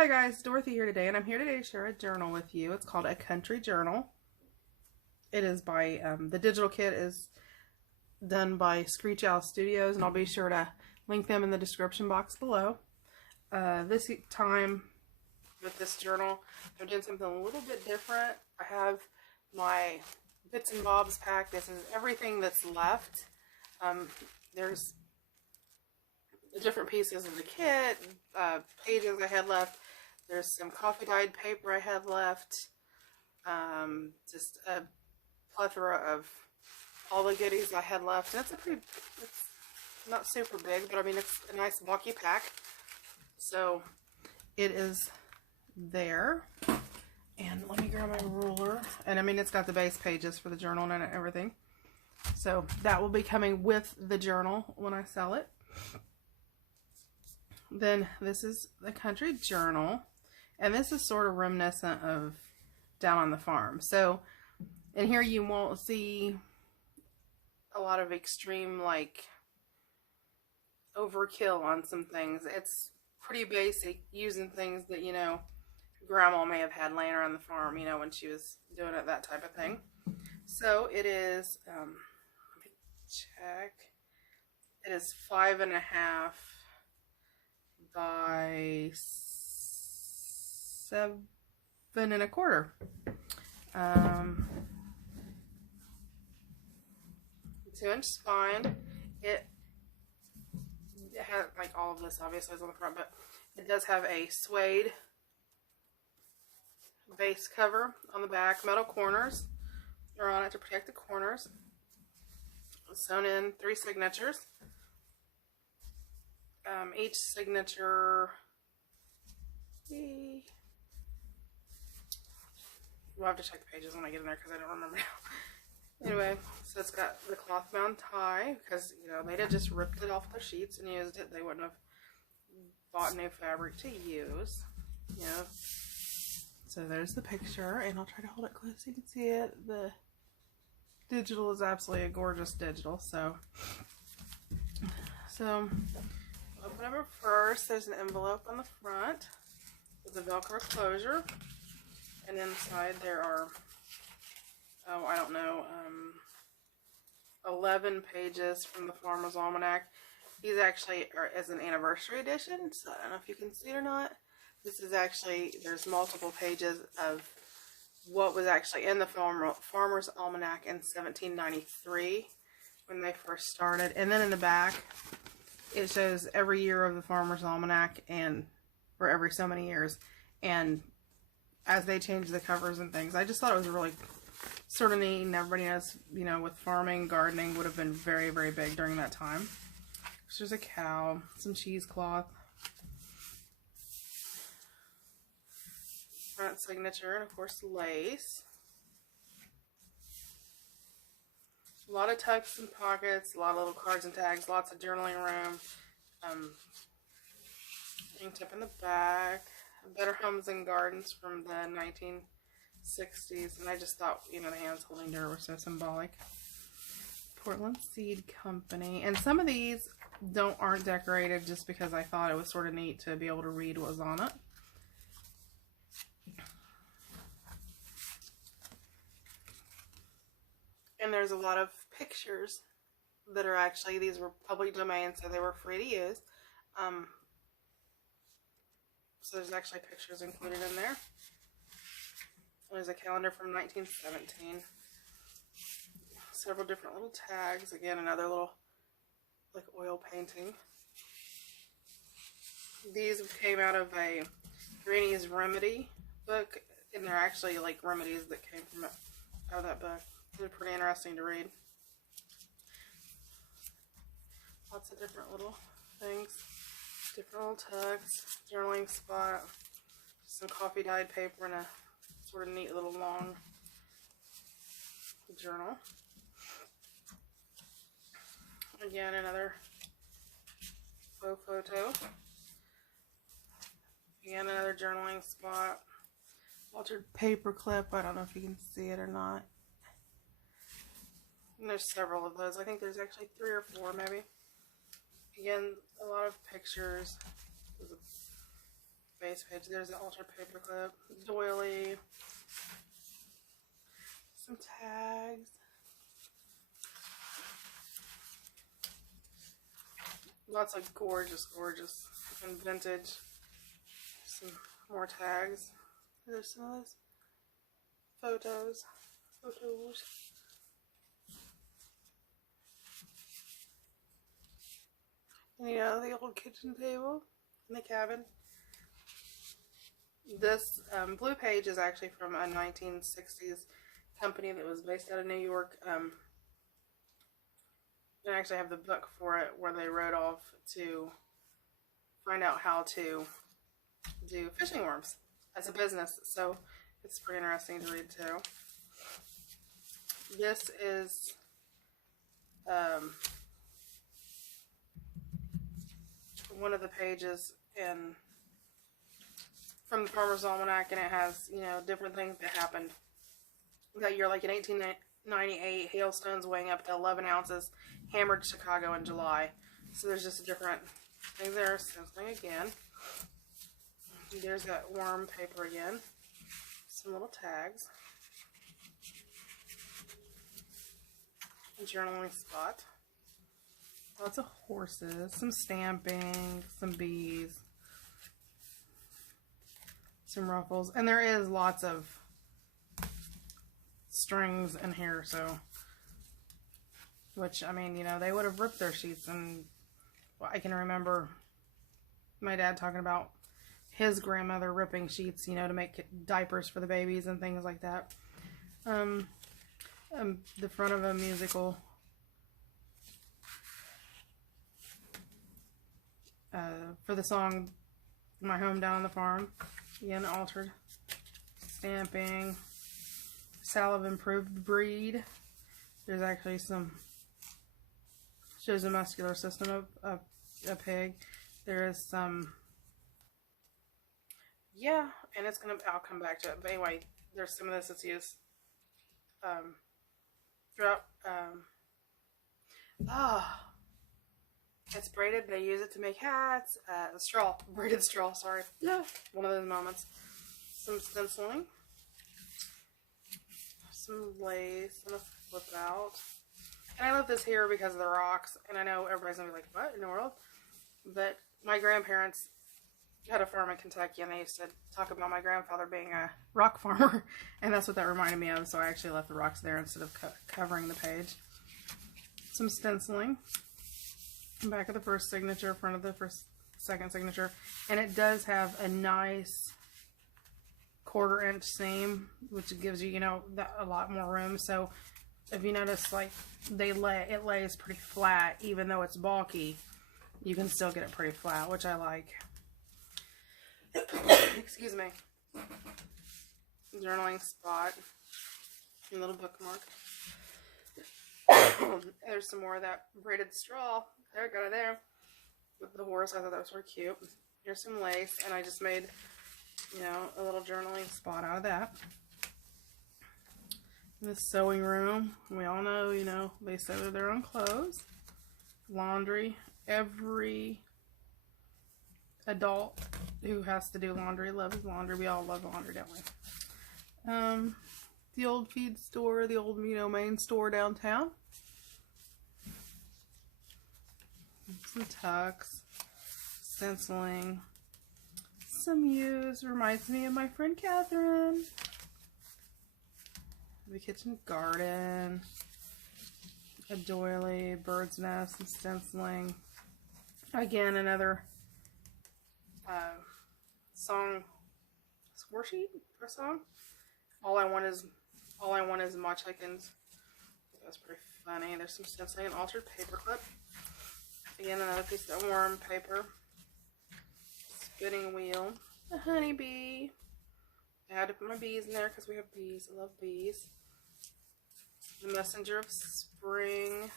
Hi guys, Dorothy here today, and I'm here today to share a journal with you. It's called A Country Journal. It is by, the digital kit is done by Screech Studios, and I'll be sure to link them in the description box below. This time with this journal, I'm doing something a little bit different. I have my bits and bobs pack. This is everything that's left. There's the different pieces of the kit, pages I had left. There's some coffee dyed paper I had left. Just a plethora of all the goodies I had left. And it's not super big, but I mean, it's a nice bulky pack. So it is there. And let me grab my ruler. And I mean, it's got the base pages for the journal and everything. So that will be coming with the journal when I sell it. Then this is the Country Journal, and this is sort of reminiscent of Down on the Farm. So in here you won't see a lot of extreme, like, overkill on some things. It's pretty basic, using things that, you know, Grandma may have had laying around the farm, you know, when she was doing it, that type of thing. So it is, let me check, it is 5.5 by 7.25. 2-inch spine. It has, like, all of this obviously is on the front, but it does have a suede base cover on the back. Metal corners are on it to protect the corners. Sewn in 3 signatures. Each signature, we'll have to check the pages when I get in there because I don't remember now. Anyway, so it's got the cloth bound tie because, you know, they'd have just ripped it off the sheets and used it. They wouldn't have bought new fabric to use, you know. So there's the picture, and I'll try to hold it close so you can see it. The digital is absolutely a gorgeous digital. So open it up first. There's an envelope on the front with a Velcro closure, and inside there are, oh, I don't know, 11 pages from the Farmer's Almanac. These actually are as an anniversary edition, so I don't know if you can see it or not. This is actually, there's multiple pages of what was actually in the Farmer's Almanac in 1793 when they first started, and then in the back it shows every year of the Farmer's Almanac, and for every so many years, and as they change the covers and things. I just thought it was really sort of neat, and everybody knows, you know, with farming, gardening would have been very, very big during that time. So there's a cow, some cheesecloth, front signature, and of course lace. A lot of tucks and pockets, a lot of little cards and tags, lots of journaling room. Ink tip in the back. Better Homes and Gardens from the 1960s. And I just thought, you know, the hands holding dirt were so symbolic. Portland Seed Company. And some of these aren't decorated just because I thought it was sort of neat to be able to read what was on it. And there's a lot of pictures that are actually, these were public domain, so they were free to use. So there's actually pictures included in there. There's a calendar from 1917. Several different little tags. Again, another little, like, oil painting. These came out of a Granny's Remedy book, and they're actually, like, remedies that came from out of that book. They're pretty interesting to read. Lots of different little things. Different little tucks. Journaling spot. Some coffee dyed paper and a sort of neat little long journal. Again, another faux photo. Again, another journaling spot. Altered paper clip. I don't know if you can see it or not. And there's several of those. I think there's actually 3 or 4 maybe. Again, a lot of pictures. There's a base page. There's an altered paperclip, doily, some tags, lots of gorgeous, gorgeous and vintage. Some more tags. There's some of those photos. And, you know, the old kitchen table in the cabin. This blue page is actually from a 1960s company that was based out of New York. I actually have the book for it where they wrote off to find out how to do fishing worms as a business. So it's pretty interesting to read too. This is one of the pages from the Farmer's Almanac, and it has, you know, different things that happened that year. Like in 1898, hailstones weighing up to 11 ounces hammered Chicago in July. So there's just a different thing there. Something again. There's that worm paper again. Some little tags. A journaling spot. Lots of horses. Some stamping. Some bees. Some ruffles. And there is lots of strings in here, so, which, I mean, you know, they would have ripped their sheets, and well, I can remember my dad talking about his grandmother ripping sheets, you know, to make diapers for the babies and things like that. The front of a musical for the song My Home Down on the Farm. Again, altered stamping. Sal of Improved Breed. There's actually some, shows the muscular system of a pig. There is some, yeah, and it's gonna, I'll come back to it. But anyway, there's some of this that's used throughout. It's braided. They use it to make hats. Straw, braided straw. Sorry. Yeah, one of those moments. Some stenciling. Some lace and a flip out. And I left this here because of the rocks. And I know everybody's gonna be like, what in the world? But my grandparents had a farm in Kentucky, and they used to talk about my grandfather being a rock farmer. And that's what that reminded me of. So I actually left the rocks there instead of covering the page. Some stenciling. Back of the first signature, front of the second signature. And it does have a nice 1/4 inch seam, which gives you, you know, a lot more room. So if you notice, like, it lays pretty flat, even though it's bulky, you can still get it pretty flat, which I like. Excuse me. Journaling spot. A little bookmark. There's some more of that braided straw. There, got it there. With the horse, I thought that was really cute. Here's some lace, and I just made, you know, a little journaling spot out of that. The sewing room. We all know, you know, they sew their own clothes. Laundry. Every adult who has to do laundry loves laundry. We all love laundry, don't we? The old feed store, the old, you know, main store downtown. Some tucks, stenciling, some use, reminds me of my friend Catherine. The kitchen garden, a doily, bird's nest, some stenciling. Again, another song score sheet for a song. All I want is my chickens. That's pretty funny. There's some stenciling, an altered paperclip. Again, another piece of worm paper. Spinning wheel. A honeybee. I had to put my bees in there because we have bees. I love bees. The messenger of spring.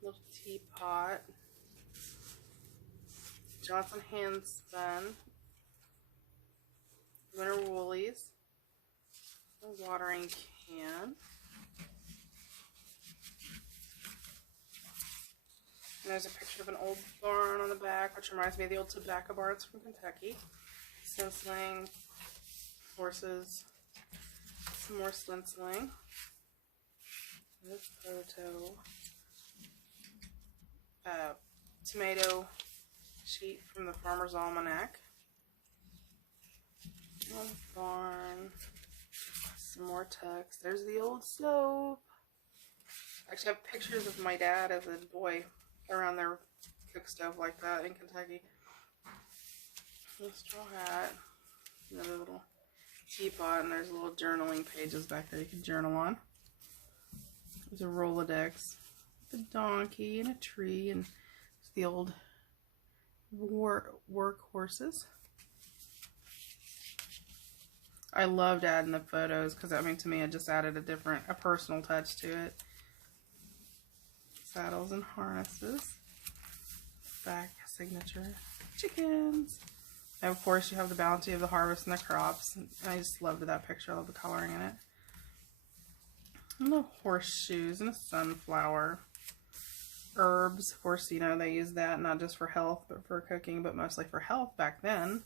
Little teapot. Johnson hand spun. Winter woolies. A watering can. And there's a picture of an old barn on the back, which reminds me of the old tobacco barns from Kentucky. Stenciling, horses, some more stenciling. This photo. Tomato sheet from the Farmer's Almanac. Old barn. Some more text. There's the old stove. I actually have pictures of my dad as a boy around their cook stove like that in Kentucky. A straw hat. Another little teapot, and there's little journaling pages back there you can journal on. There's a Rolodex. A donkey and a tree, and the old work horses. I loved adding the photos because, I mean, to me it just added a personal touch to it. Saddles and harnesses. Back signature. Chickens. And of course you have the bounty of the harvest and the crops. And I just loved that picture. I love the coloring in it. And the horseshoes and a sunflower. Herbs, of course, you know, they use that not just for health, but for cooking, but mostly for health back then.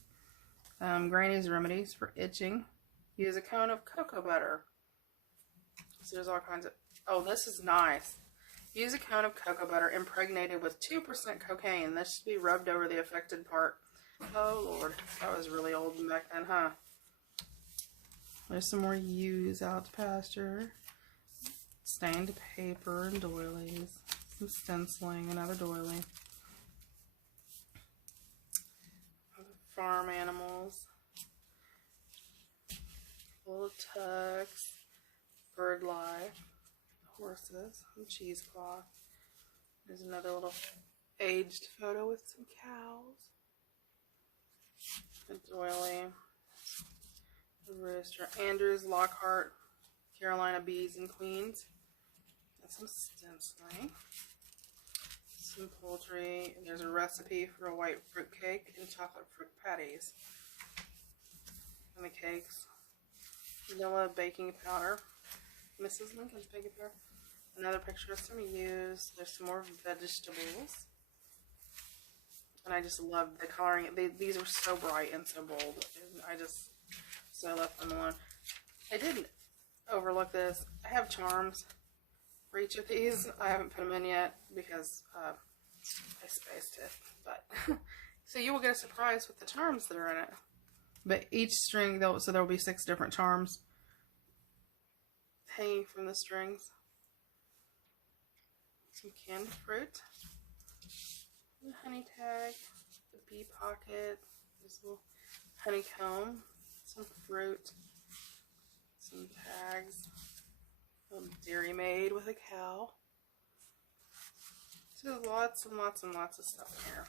Granny's remedies for itching. Use a cone of cocoa butter. So there's all kinds of, oh, this is nice. Use a cone of cocoa butter impregnated with 2% cocaine. This should be rubbed over the affected part. Oh, Lord. That was really old back then, huh? There's some more ewes out to pasture. Stained paper and doilies. Some stenciling, another doily. Farm animals. Little tucks. Bird life. Horses. Some cheesecloth. There's another little aged photo with some cows. A doily. A rooster. Andrews, Lockhart, Carolina bees and queens. And some stenciling. Some poultry. There's a recipe for a white fruit cake and chocolate fruit patties. And the cakes. Vanilla baking powder. Mrs. Lincoln's baking powder. Another picture of some ewes. There's some more vegetables. And I just love the coloring. These are so bright and so bold. So I left them alone. I didn't overlook this. I have charms for each of these. I haven't put them in yet because I spaced it. But so you will get a surprise with the charms that are in it. But each string, so there will be 6 different charms hanging from the strings. Some canned fruit. The honey tag. The bee pocket. This little honeycomb. Some fruit. Some tags. A Dairy Maid with a cow. So lots and lots and lots of stuff here.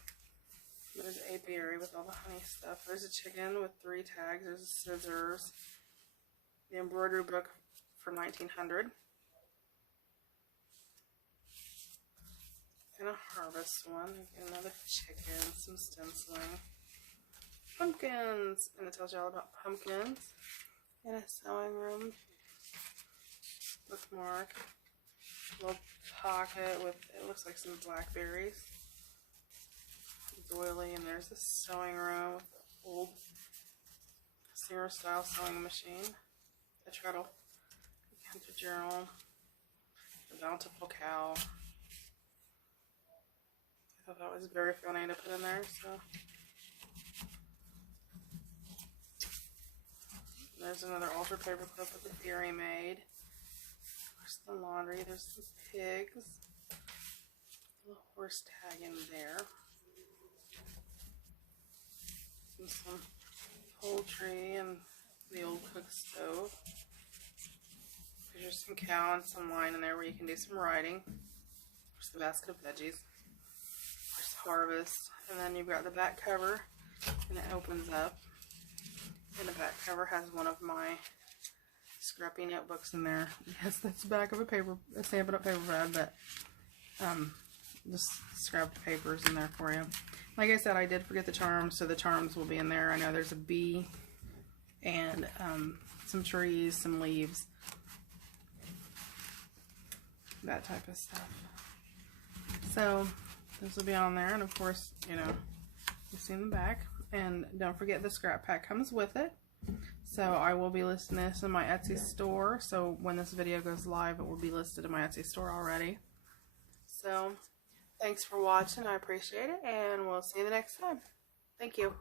There's a berry with all the honey stuff. There's a chicken with 3 tags. There's scissors. The embroidery book from 1900. And a harvest one. Another chicken. Some stenciling. Pumpkins. And it tells you all about pumpkins. And a sewing room. Bookmark. Little pocket with, it looks like some blackberries. Doily, and there's the sewing room with the old Singer style sewing machine. A treadle. A counter journal. A bountiful cow. I thought that was very funny to put in there, so. There's another altar paper clip with the Dairy Maid. There's the laundry. There's some pigs. A little horse tag in there. And some poultry and the old cook stove. There's some cow and some line in there where you can do some writing. There's the basket of veggies. There's harvest. And then you've got the back cover, and it opens up. And the back cover has one of my scrappy notebooks in there. Yes, that's the back of a Stampin' Up paper pad, but just scrap the papers in there for you. Like I said, I did forget the charms, so the charms will be in there. I know there's a bee and some trees, some leaves, that type of stuff. So This will be on there, and of course, you know, you've seen the back. And don't forget the scrap pack comes with it. So I will be listing this in my Etsy store. So when this video goes live, it will be listed in my Etsy store already. So thanks for watching. I appreciate it, and we'll see you the next time. Thank you.